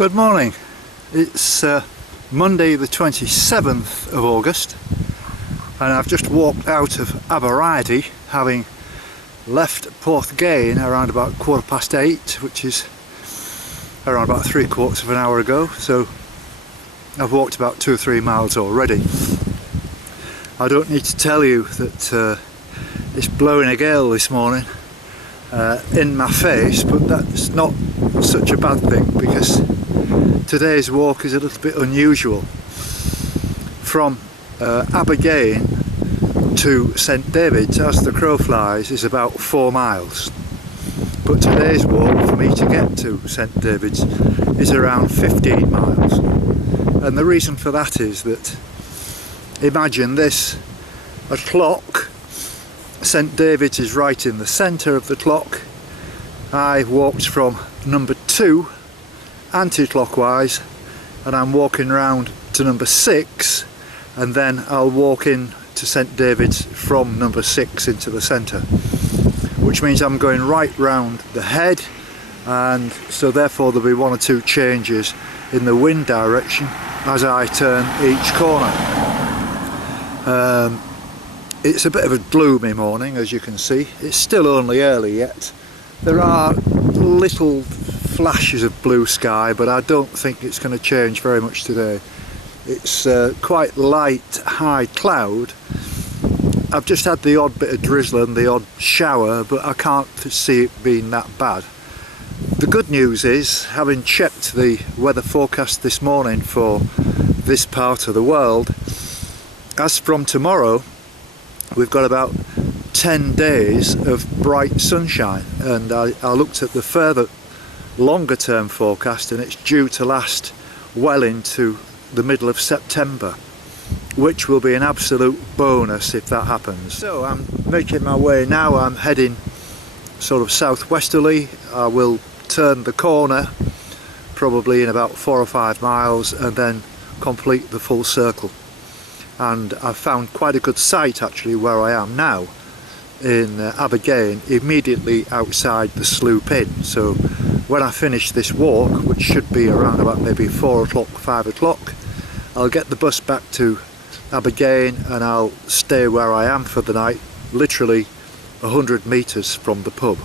Good morning. It's Monday the 27th of August and I've just walked out of Aberystwyth, having left Porthgain around about 8:15, which is around about 3/4 of an hour ago, so I've walked about 2 or 3 miles already. I don't need to tell you that it's blowing a gale this morning in my face, but that's not such a bad thing because today's walk is a little bit unusual. From Porthgain to St David's, as the crow flies, is about 4 miles, but today's walk for me to get to St David's is around 15 miles, and the reason for that is that, imagine this, a clock. St David's is right in the centre of the clock. I walked from number 2 anti-clockwise and I'm walking round to number 6, and then I'll walk in to St David's from number 6 into the centre, which means I'm going right round the head, and so therefore there'll be 1 or 2 changes in the wind direction as I turn each corner. It's a bit of a gloomy morning, as you can see. It's still only early yet. There are little flashes of blue sky, but I don't think it's going to change very much today. It's quite light, high cloud. I've just had the odd bit of drizzle and the odd shower, but I can't see it being that bad. The good news is, having checked the weather forecast this morning for this part of the world, as from tomorrow we've got about 10 days of bright sunshine, and I looked at the further longer term forecast and it's due to last well into the middle of September, which will be an absolute bonus if that happens. So I'm making my way now. I'm heading sort of southwesterly. I will turn the corner probably in about 4 or 5 miles and then complete the full circle. And I've found quite a good site actually where I am now in Porthgain, immediately outside the Sloop Inn. So when I finish this walk, which should be around about maybe 4 o'clock, 5 o'clock, I'll get the bus back to Porthgain and I'll stay where I am for the night, literally 100 metres from the pub.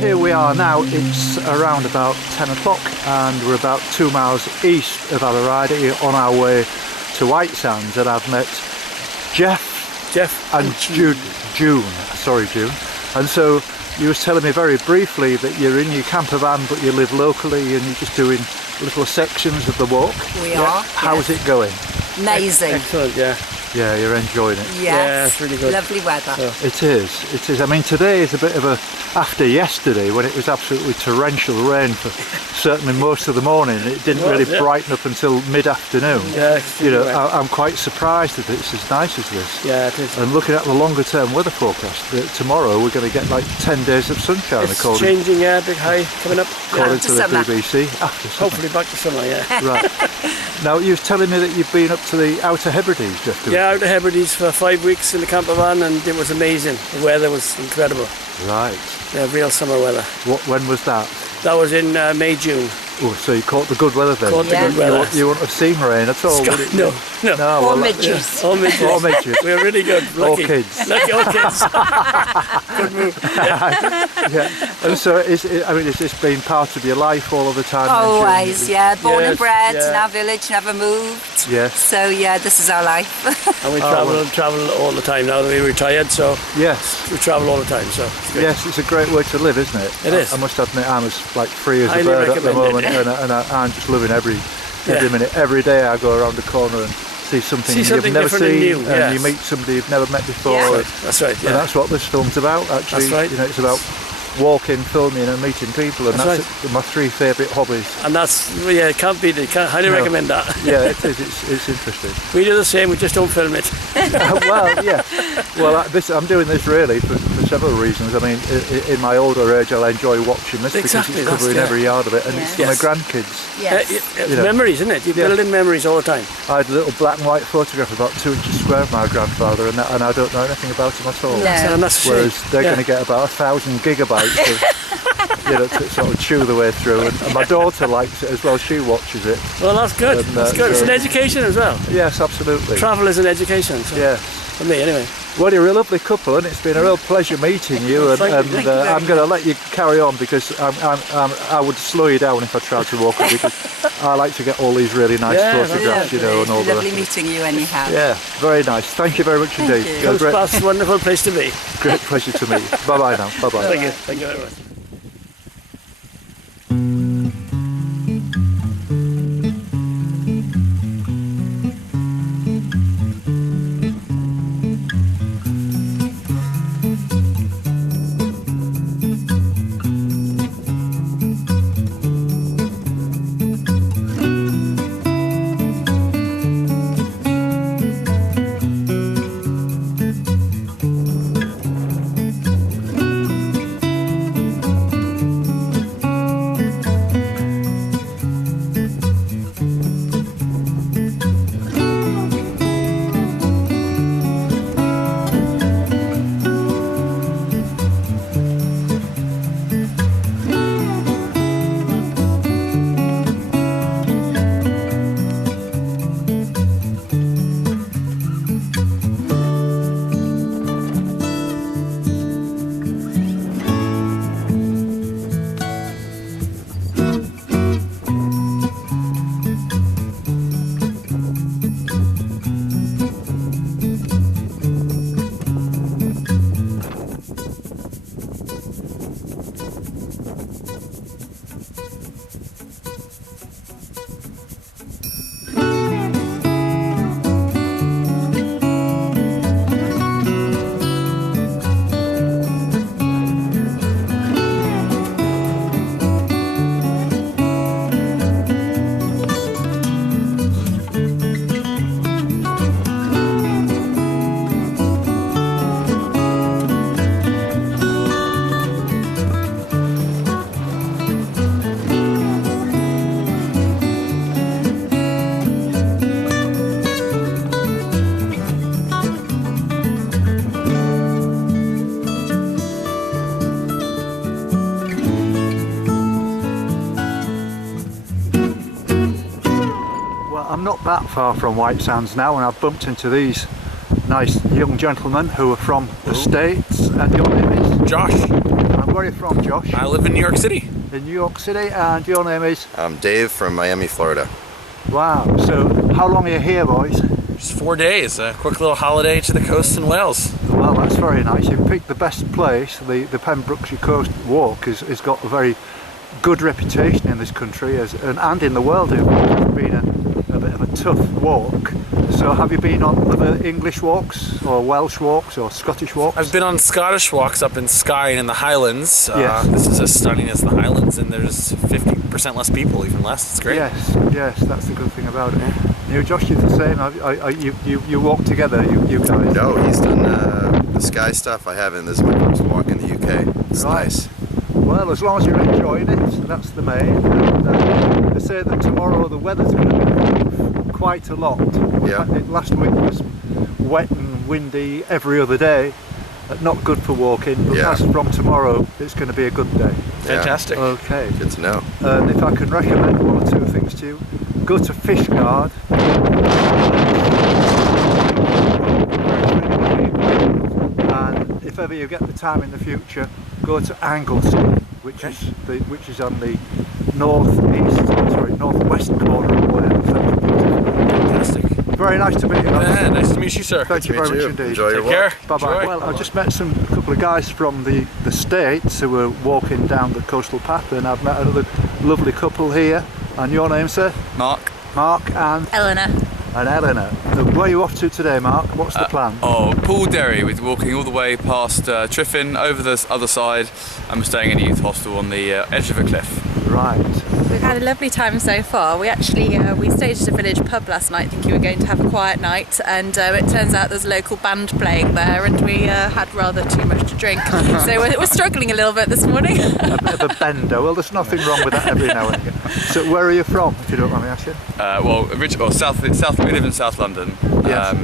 Here we are now. It's around about 10 o'clock and we're about 2 miles east of Aberystwyth on our way to Whitesands, and I've met Jeff and June. Sorry, June. And so you were telling me very briefly that you're in your camper van but you live locally and you're just doing little sections of the walk. We are. How's it going? Amazing. Excellent, yeah. Yeah, you're enjoying it. Yes. Yeah, it's really good. Lovely weather. Yeah. It is. I mean, today is a bit of a, after yesterday when it was absolutely torrential rain for certainly most of the morning, it didn't really brighten up until mid-afternoon. Yeah, you know, I'm quite surprised that it's as nice as this. Yeah, it is. And looking at the longer term weather forecast, tomorrow we're going to get like 10 days of sunshine, it's changing, yeah, big high coming up. According to the summer. BBC. After summer. Hopefully back to summer, yeah. Right. Now, you were telling me that you've been up to the Outer Hebrides, Jeff. Yeah, out of Hebrides for 5 weeks in the camper van, and it was amazing. The weather was incredible. Right. Yeah, real summer weather. When was that? That was in May, June. Oh, so you caught the good weather then? Caught the good weather. You wouldn't have seen rain at all, would it? No. No, Or midges. All midges. All midges. We were really good. All Lucky. kids. Lucky all kids. Good move. Yeah. And so, is this been part of your life all of the time? Always, yeah. Born and Yes, bred yeah. in our village, never moved. Yes. So yeah, this is our life. And we well. travel all the time now that we're retired, so Yes. we travel all the time. So it's good. Yes, it's a great way to live, isn't it? It is. I must admit, I'm as free as a Highly bird at the recommend moment, it. and I'm just loving every Yeah. minute. Every day I go around the corner and see something See something you've never different and seen, new, and yes. you meet somebody you've never met before. Yeah. That's right. And Yeah. that's what this film's about, actually. That's right. You know, it's about walking, filming, and meeting people, and That's that's my three favourite hobbies. And that's can't beat it. Highly No. recommend that. Yeah, it is. It's interesting. We do the same. We just don't film it. Well, yeah. Well, I'm doing this really for several reasons. I mean, in my older age, I'll enjoy watching this Exactly, because it's that's- covering yeah. every yard of it, and it's for Yes. my grandkids. Yes. You know. Memories, isn't it? You Yeah. build in memories all the time. I had a little black and white photograph about 2 inches square of my grandfather, and I don't know anything about him at all. No. And that's a shame. Whereas they're Yeah. going to get about 1,000 gigabytes to sort of chew the way through. And my daughter likes it as well. She watches it. Well, that's good. And, That's good. It's so- an education as well. Yes, absolutely. Travel is an education. So Yeah. For me, anyway. Well, you're a lovely couple, and it's been a real pleasure meeting you. And, Thank you. Thank you very I'm going to let you carry on because I would slow you down if I tried to walk it, because I like to get all these really nice Yeah, photographs, you know, and all the Lovely rest. meeting you anyhow. Yeah, very nice. Thank you very much Thank indeed. you. It was Coast Bath's a wonderful place to be. great pleasure to meet you. Bye-bye now. Bye-bye. Thank you. Thank you very much. I'm not that far from Whitesands now, and I've bumped into these nice young gentlemen who are from the States. And your name is? Josh. And where are you from, Josh? I live in New York City. In New York City. And your name is? I'm Dave from Miami, Florida. Wow. So how long are you here, boys? Just 4 days, a quick little holiday to the coast in Wales. Well, that's very nice. You've picked the best place. The Pembrokeshire Coast Walk has got a very good reputation in this country and in the world. It's been a bit of a tough walk. So have you been on other English walks or Welsh walks or Scottish walks? I've been on Scottish walks up in Skye and in the Highlands. Yes. This is as stunning as the Highlands, and there's 50% less people, even less. It's great. Yes, that's the good thing about it. You, Josh, you're the same. You walk together, you guys. No, he's done the Sky stuff. I haven't. This is my first walk in the UK. It's Right. nice. Well, as long as you're enjoying it, that's the main. And, they say that tomorrow the weather's going to improve quite a lot. Yeah. Last week was wet and windy every other day. Not good for walking, but Yeah. as from tomorrow, it's going to be a good day. Fantastic. Okay. Good to know. And if I can recommend one or two things to you, go to Fishguard. And if ever you get the time in the future, go to Anglesey, which is on the northwest corner of Wales. Fantastic. Very nice to meet you. Yeah, nice to meet you, sir. Thank you very much indeed. Enjoy your Take care. walk. Bye bye. Enjoy. Well, I just met a couple of guys from the States who were walking down the coastal path, and I've met another lovely couple here. And your name, sir? Mark. Mark and Eleanor. Eleanor. Where are you off to today, Mark? What's the plan? Poole Derry. We're walking all the way past Triffin over the other side, and we're staying in a youth hostel on the edge of a cliff. Right. We've had a lovely time so far. We actually we stayed at a village pub last night thinking we were going to have a quiet night, and it turns out there's a local band playing there, and we had rather too much to drink, so we're struggling a little bit this morning. A bit of a bender. Well, there's nothing wrong with that every now and again. So where are you from, if you don't mind me asking? South. We live in South London. Yes.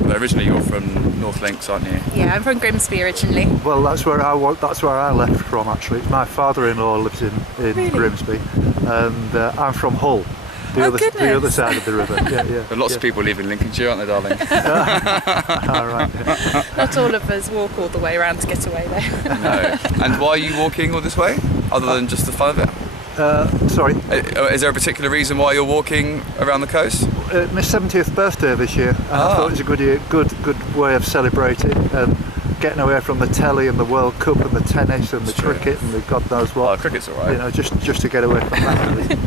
But originally you're from North Links, aren't you? Yeah, I'm from Grimsby originally. Well, that's where I left from actually. My father-in-law lives in Really? Grimsby, and I'm from Hull, the other side of the river. Yeah. But lots of people live in Lincolnshire, aren't they, darling? All right. Yeah. Not all of us walk all the way around to get away though. No. And why are you walking all this way, other than just the fun of it? Sorry. Is there a particular reason why you're walking around the coast? My 70th birthday this year, and I thought it was a good way of celebrating and getting away from the telly and the World Cup and the tennis and the cricket and the God knows what. Oh, cricket's all right. You know, just to get away from that. Really.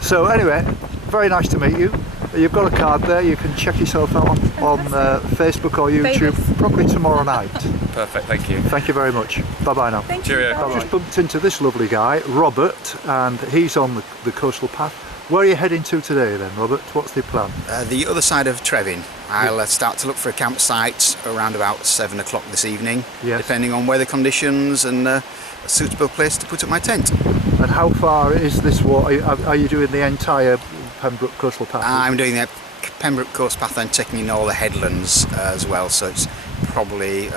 So anyway, very nice to meet you. You've got a card there. You can check yourself out on Facebook or YouTube probably tomorrow night. Perfect, thank you. Thank you very much. Bye bye now. Thank Cheerio. you. I've just bumped into this lovely guy, Robert, and he's on the coastal path. Where are you heading to today then, Robert? What's the plan? The other side of Trevin. I'll start to look for a campsite around about 7 o'clock this evening, depending on weather conditions and a suitable place to put up my tent. And how far is this walk? Are you doing the entire Pembroke coastal path? I'm doing the Pembroke coast path and taking in all the headlands as well, so it's probably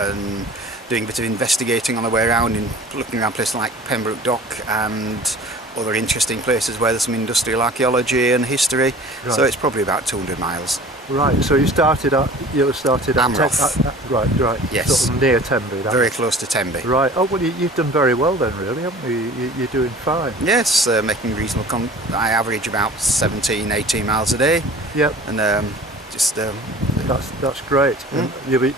doing a bit of investigating on the way around and looking around places like Pembroke Dock and other interesting places where there's some industrial archaeology and history. Right. So it's probably about 200 miles. Right, so you started at Amroth. Right. Yes. Sort of near Tenby. Very close to Tenby. Right. Oh, well, you've done very well then, really, haven't you? You're doing fine. Yes, making reasonable. I average about 17, 18 miles a day. Yep. And that's great. And you'd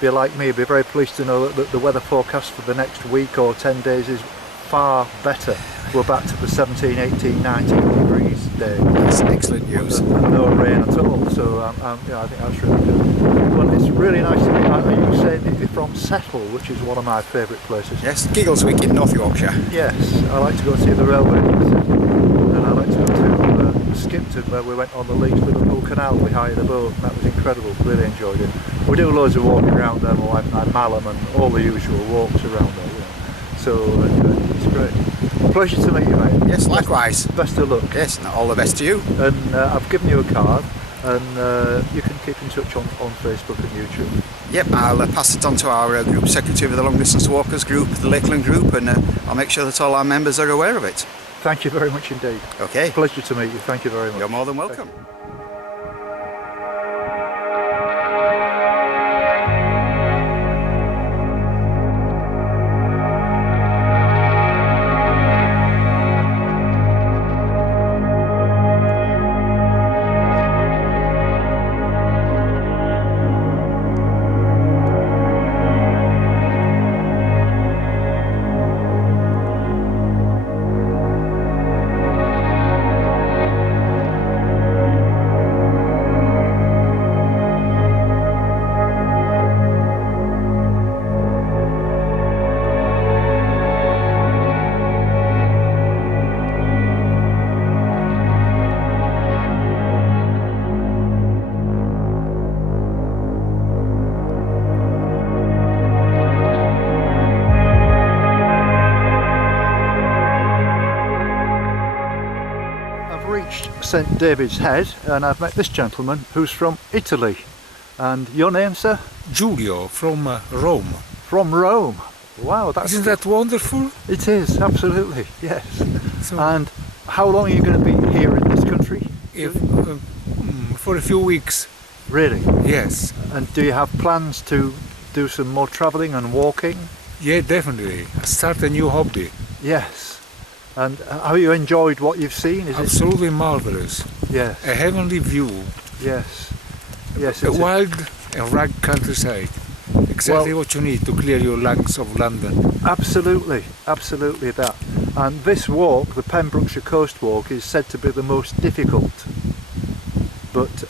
be like me. You'd be very pleased to know that the weather forecast for the next week or 10 days is far better. We're back to the 17, 18, 19 degrees day. That's excellent news. And no rain at all, so I think that's really good. Well, it's really nice to meet you. Are you saying that you're from Settle, which is one of my favourite places? Yes, Giggleswick in North Yorkshire. Yes, I like to go see the railway, and I like to go to Skipton, where we went on the Leeds Liverpool Canal. We hired a boat, and that was incredible. Really enjoyed it. We do loads of walking around there, my wife and I, Malham, and all the usual walks around there. So it's great. Pleasure to meet you, mate. Yes, likewise. Best of luck. Yes, and all the best to you. And I've given you a card, and you can keep in touch on Facebook and YouTube. Yep, I'll pass it on to our group secretary of the Long Distance Walkers group, the Lakeland group, and I'll make sure that all our members are aware of it. Thank you very much indeed. Okay. Pleasure to meet you. Thank you very much. You're more than welcome. St David's Head, and I've met this gentleman who's from Italy. And your name, sir? Giulio from Rome. From Rome. Wow, that's Isn't that wonderful? It is, absolutely, yes. So, And how long are you going to be here in this country? for a few weeks, Really? yes. And do you have plans to do some more travelling and walking? Yeah, definitely. Start a new hobby. Yes. And have you enjoyed what you've seen? Is Absolutely marvelous. it? Yes. A heavenly view. Yes. Yes. A it's wild and rugged countryside. Exactly Well- what you need to clear your lungs of London. Absolutely, absolutely that. And this walk, the Pembrokeshire Coast Walk, is said to be the most difficult. But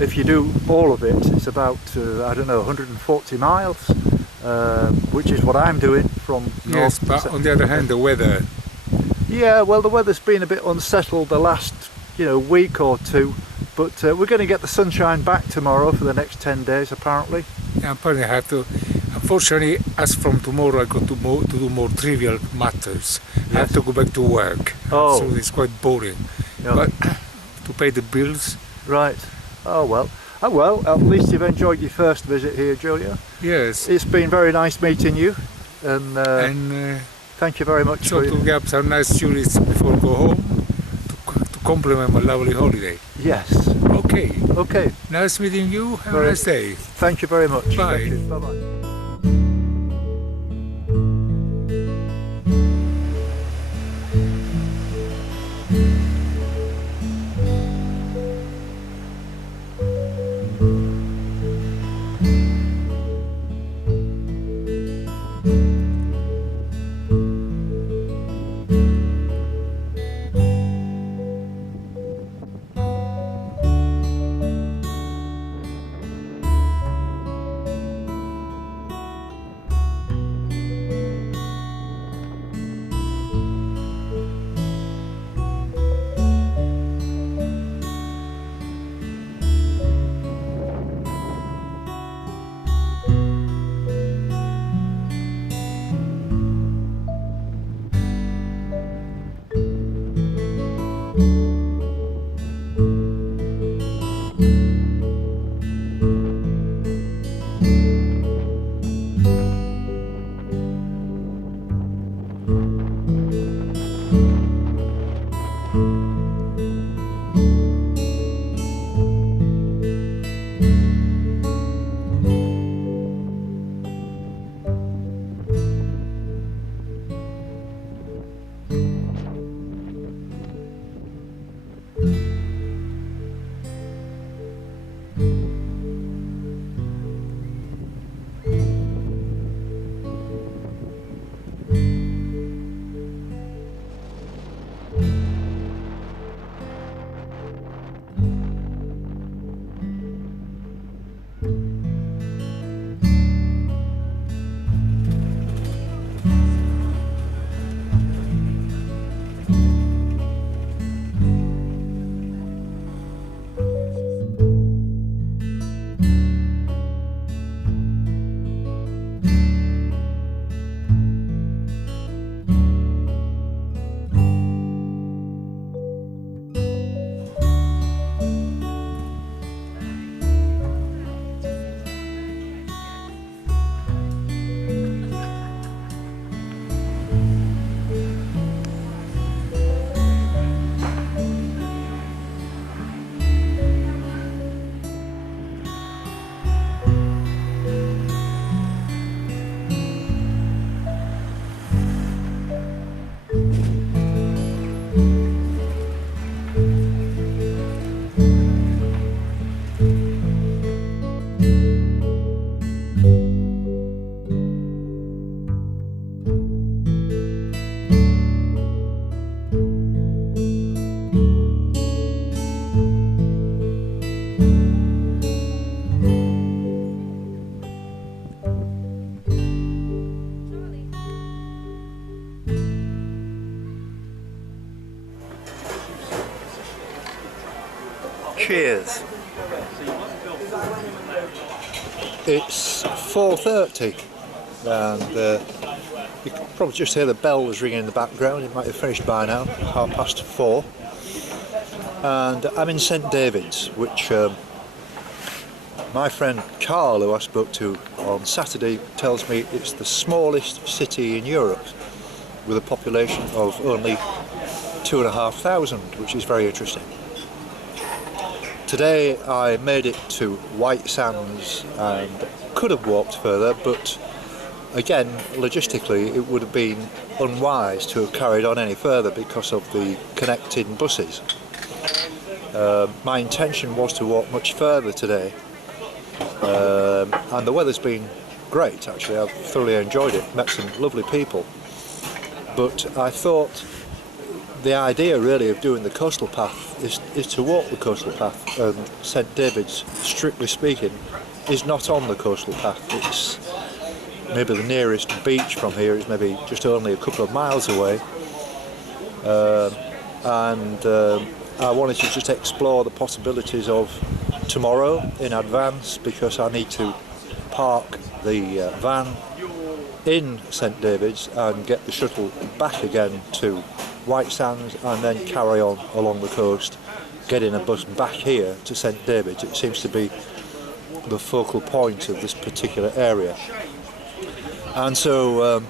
if you do all of it, it's about, I don't know, 140 miles, which is what I'm doing from Yes, north but to on the other hand, the weather. Yeah, well, the weather's been a bit unsettled the last, week or two. But we're going to get the sunshine back tomorrow for the next 10 days, apparently. Yeah, apparently I have to. Unfortunately, as from tomorrow, I got to do more trivial matters. I have Yes. to go back to work. Oh. So it's quite boring. Yeah. But to pay the bills, Right. Oh, well. Oh, well, at least you've enjoyed your first visit here, Julia. yes. It's been very nice meeting you. And, And thank you very much so for to get some nice tourists before I go home to complement my lovely holiday. Yes. Okay. Okay. Nice meeting you. Have Very- a nice day. Thank you very much. Bye. Thank you. Bye-bye. Cheers. It's 4:30 and you can probably just hear the bells ringing in the background. It might have finished by now, 4:30. And I'm in St David's, which My friend Carl, who I spoke to on Saturday, tells me it's the smallest city in Europe with a population of only 2,500, which is very interesting. Today I made it to Whitesands and could have walked further, but again, logistically it would have been unwise to have carried on any further because of the connecting buses. My intention was to walk much further today, and the weather's been great actually. I've thoroughly enjoyed it, met some lovely people, but I thought the idea really of doing the coastal path is to walk the coastal path, and St David's, strictly speaking, is not on the coastal path. It's maybe the nearest beach from here is maybe just only a couple of miles away, and I wanted to just explore the possibilities of tomorrow in advance, because I need to park the van in St David's and get the shuttle back again to Whitesands and then carry on along the coast, getting a bus back here to St David's. It seems to be the focal point of this particular area. And so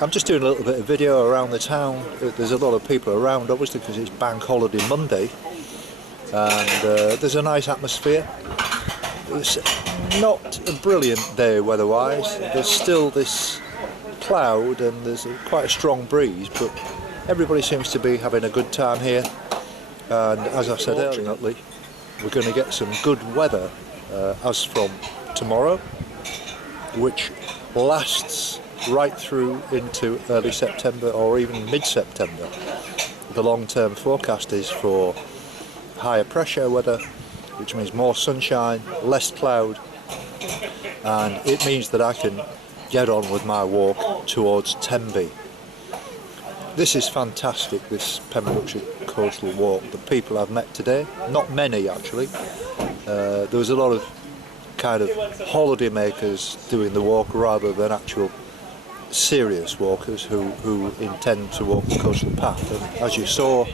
I'm just doing a little bit of video around the town. There's a lot of people around, obviously, because it's Bank Holiday Monday, and there's a nice atmosphere. It's not a brilliant day weather-wise. There's still this cloud and there's quite a strong breeze, but everybody seems to be having a good time here. And as I said earlier, we're going to get some good weather as from tomorrow, which lasts right through into early September or even mid-September. The long-term forecast is for higher pressure weather, which means more sunshine, less cloud, and it means that I can get on with my walk towards Tenby. This is fantastic, this Pembrokeshire coastal walk. The people I've met today, not many actually, there was a lot of kind of holiday makers doing the walk rather than actual serious walkers who intend to walk the coastal path. And as you saw,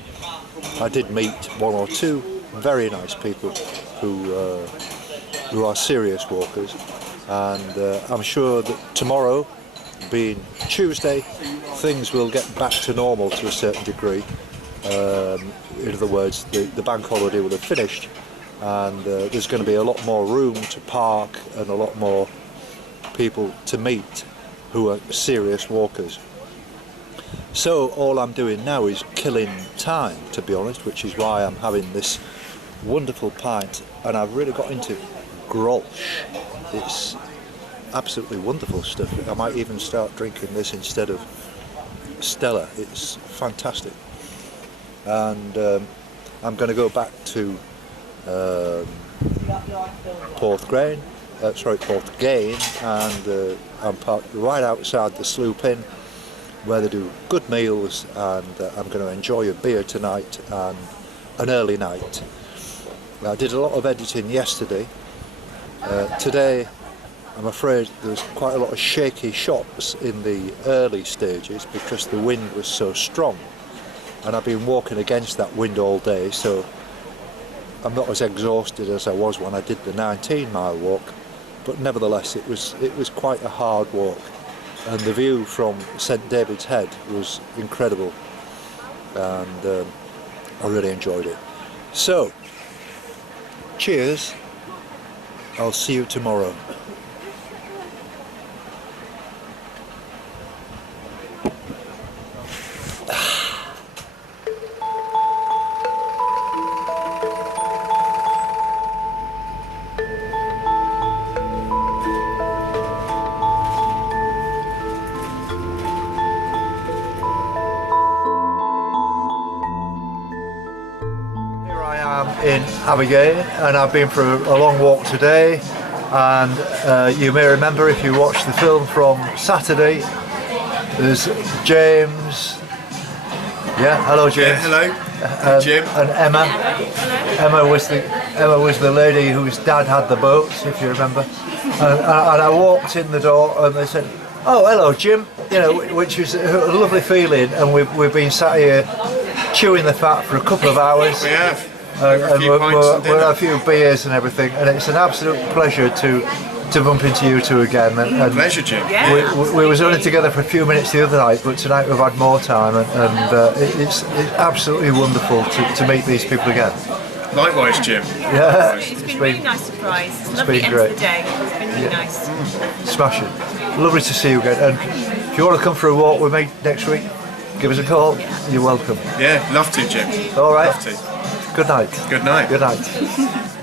I did meet one or two very nice people who are serious walkers, and I'm sure that tomorrow, being Tuesday, things will get back to normal to a certain degree. In other words, the bank holiday will have finished, and there's going to be a lot more room to park and a lot more people to meet who are serious walkers. So all I'm doing now is killing time, to be honest, which is why I'm having this wonderful pint, and I've really got into Grolsch. It's absolutely wonderful stuff. I might even start drinking this instead of Stella. It's fantastic. And I'm going to go back to Porthgain, and I'm parked right outside the Sloop Inn, where they do good meals, and I'm going to enjoy a beer tonight and an early night. I did a lot of editing yesterday. Today I'm afraid there's quite a lot of shaky shots in the early stages because the wind was so strong, and I've been walking against that wind all day, so I'm not as exhausted as I was when I did the 19-mile walk, but nevertheless it was quite a hard walk, and the view from St David's Head was incredible, and I really enjoyed it. So, cheers, I'll see you tomorrow. In Abigail, and I've been for a long walk today, and you may remember if you watched the film from Saturday, there's James, hello James. Yeah, hello, Jim. And Emma. Emma was the lady whose dad had the boats, if you remember, and I walked in the door and they said, oh hello Jim, which is a lovely feeling, and we've been sat here chewing the fat for a couple of hours. We have. and few we'll pints and have a few beers and everything, and it's an absolute pleasure to bump into you two again. And Pleasure, Jim. we was only together for a few minutes the other night, but tonight we've had more time, and it's absolutely wonderful to meet these people again. Likewise, Jim. Yeah, It's been a really nice surprise. It's lovely been end of great. the day. It's been really nice. Smashing. Lovely to see you again. And if you want to come for a walk with me next week, give us a call. You're welcome. Yeah, love to, Jim. All right. Love to. Good night. Good night. Good night.